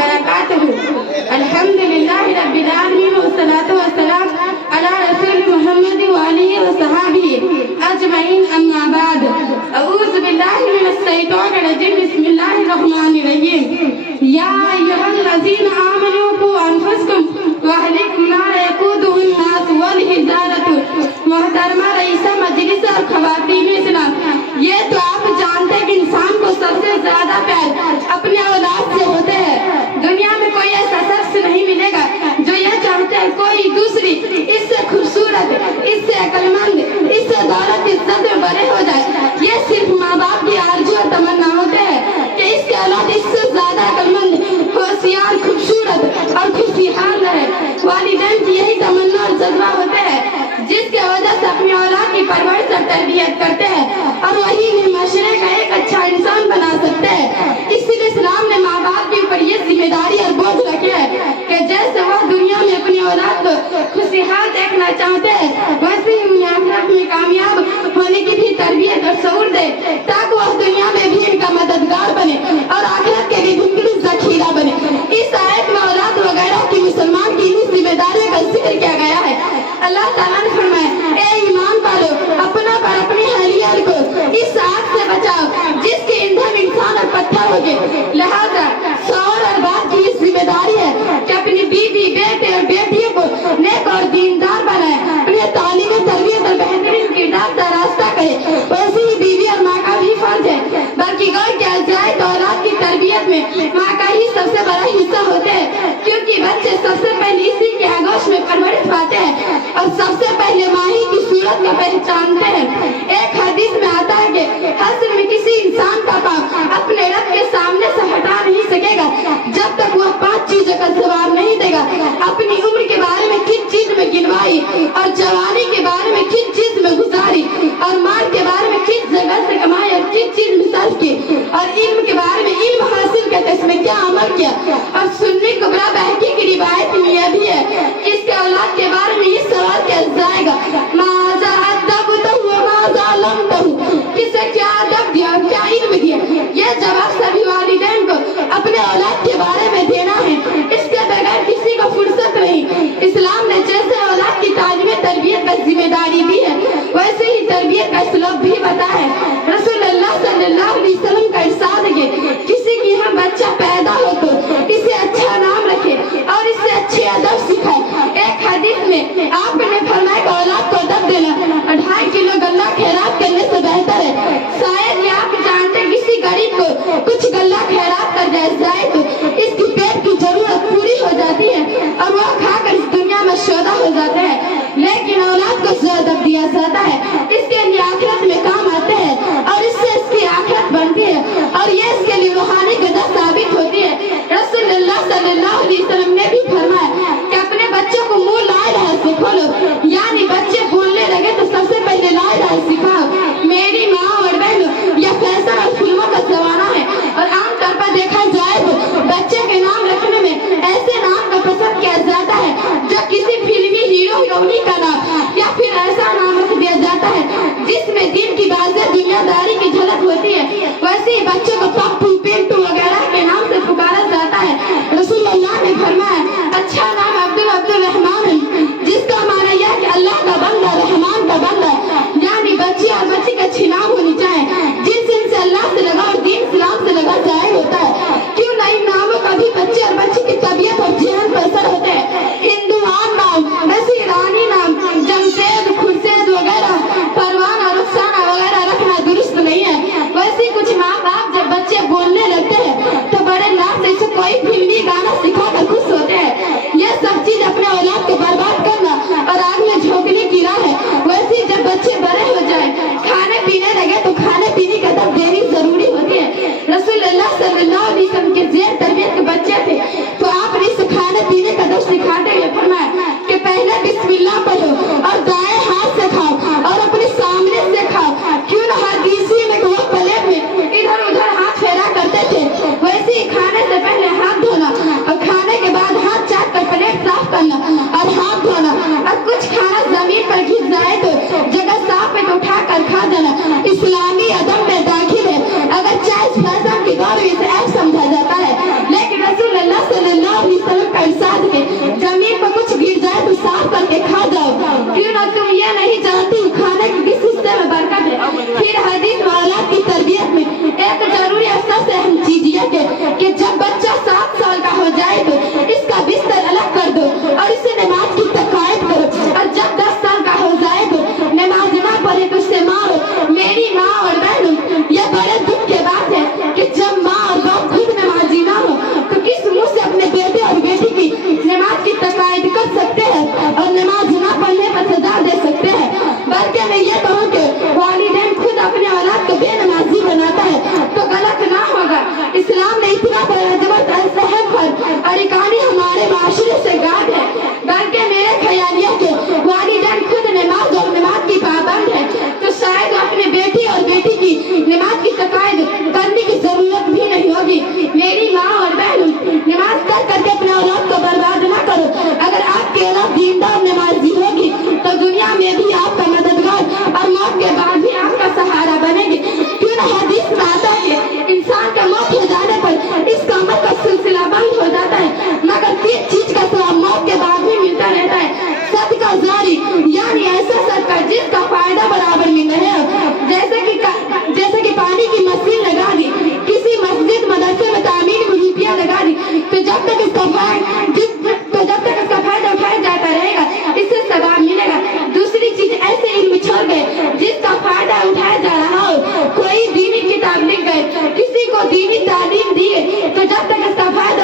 وبرکاتہ۔ الحمدللہ رب العالمین والصلاة والسلام علی رسول محمد وآلہ وصحبہ اجمعین، اما بعد۔ اعوذ باللہ من الشیطان الرجیم، بسم اللہ الرحمن الرحیم۔ یا ایھا الذین آمنوا قوا انفسکم واہلکم نارا وقودها الناس والحجارۃ۔ محترمہ رئیسہ مجلس اور خواتین اسلام، یہ تو آپ جانتے ہیں کہ انسان کو سب سے زیادہ پیار اپنے اولاد سے ہوتے ہیں۔ دنیا میں کوئی ایسا شخص نہیں ملے گا جو یہ چاہتے ہیں کوئی دوسری اس سے خوبصورت، اس سے عقل مند، اس سے دولت عزت میں بڑے ہو جائے۔ یہ صرف ماں باپ کی آرزو اور تمنا ہوتے ہیں کہ اس کے اولاد اس سے زیادہ عقل مند، ہوشیار، خوبصورت اور خوشحال رہے۔ والدین کی یہی تمنا اور جذبہ ہوتے ہیں جس کی وجہ سے اپنی اولاد کی پرورش اور تربیت کرتے ہیں اور وہی معاشرے کا ایک اچھا انسان بنا سکتے ہیں۔ اس لیے اسلام نے ماں باپ کے اوپر یہ ذمہ داری اور بوجھ رکھے ہے کہ جیسے وہ دنیا میں اپنی اولاد کو خوشحال دیکھنا چاہتے ہیں، ویسے ہی انہیں آخرت میں کامیاب ہونے کی بھی تربیت اور شعور دے، تاکہ وہ دنیا میں بھی ان کا مددگار بنے اور آخرت کے لیے ان کے لیے ذخیرہ بنے۔ اس آیت میں اولاد وغیرہ کی مسلمان کی انہیں ذمہ داریوں کا ذکر کیا گیا ہے۔ اللہ تعالیٰ نے فرمایا، اے ایمان والو، اپنا اور اپنی اہلیہ کو اس آگ سے بچاؤ جس کے ایندھن انسان اور پتھر ہوگے۔ لہذا شوہر اور باپ کی اس ذمہ داری ہے کہ اپنی بیوی، بیٹے اور بیٹیوں کو نیک اور دیندار بنائے، انہیں تعلیم، تربیت اور بہترین کردار کا راستہ کرے۔ ویسے ہی بیوی اور ماں کا بھی فرض ہے، بلکہ گویا کہ ازواج اولاد کی تربیت میں ماں کا ہی سب سے بڑا حصہ ہوتے ہیں، کیونکہ بچے سب سے پہلے اسی کے آغوش میں پرورش پاتے ہیں اور سب سے پہلے ماں ہی کی صورت کو پہچانتے ہیں۔ ایک حدیث میں آتا ہے کہ حشر میں کسی انسان کا پاؤں اپنے رب کے سامنے سے ہٹا نہیں سکے گا جب تک وہ 5 چیزوں کا جواب نہیں دے گا۔ اپنی عمر کے بارے میں کس چیز میں گنوائی، اور جوانی کے بارے میں کس چیز میں گزاری، اور مال کے بارے میں کس جگہ سے کمائی اور کس چیز میں صرف کی، اور علم کے بارے میں علم حاصل کرتے اس میں کیا عمل کیا۔ اور سنی کبریٰ بہقی کی روایت میں یہ بھی ہے کہ اس کے اولاد کے بارے میں یہ سوال کیا جائے گا، ماذا ادبتہ وماذا علمتہ، کسے کیا ادب دیا اور کیا علم دیا۔ یہ جواب سبھی والدین کو اپنے اولاد کے بارے میں دینا ہے، اس کے بغیر کسی کو فرصت نہیں۔ اسلام نے جیسے اولاد کی تعلیم تربیت کا ذمہ داری دی ہے، ویسے ہی تربیت کا اسلوب بھی بتایا ہے۔ رسول اللہ صلی اللہ علیہ وسلم کا ارشاد ہے کہ کسی کی یہاں بچہ پیدا ہو تو اسے اچھا نام رکھے اور اس سے اچھے ادب سکھائے۔ ایک حدیث میں آپ نے فرمایا کہ اولاد کو ادب دینا 2.5 کلو غلہ خیرات کرنے سے بہتر ہے۔ شاید یہ آپ جانتے کسی غریب کو کچھ غلہ خیرات کر جائے تو اس کی پیٹ کی ضرورت پوری ہو جاتی ہے اور وہ کھا کر اس دنیا میں شودا ہو جاتے ہیں، لیکن اولاد کو جو ادب دیا جاتا ہے اس کے لیے آخرت میں کام آتے ہیں اور اس سے اس کی آخرت بنتی ہے اور یہ اس کے لیے روحانی غذا ثابت ہوتی ہے۔ رسول اللہ صلی اللہ علیہ وسلم نے بھی فرمایا کہ اپنے بچوں کو منہ لا الہ سکھاؤ، یعنی بچے بولنے لگے تو سب سے پہلے لا الہ سکھاؤ۔ میری ماں اور بہن، یہ فیشن اور فلموں کا زمانہ ہے اور عام طور پر دیکھا جائے تو بچے کے نام رکھنے میں ایسے نام کا پسند کیا جاتا ہے جو کسی فلمی ہیرو ہیرونی کا نام یا پھر ایسا نام رکھ دیا جاتا ہے جس میں دین کی واضح دنیا داری کی جھلک ہوتی ہے۔ ویسے ہی بچوں کو پپو، پنٹو وغیرہ کے نام سے پکارا جاتا ہے۔ رسول اللہ نے فرمایا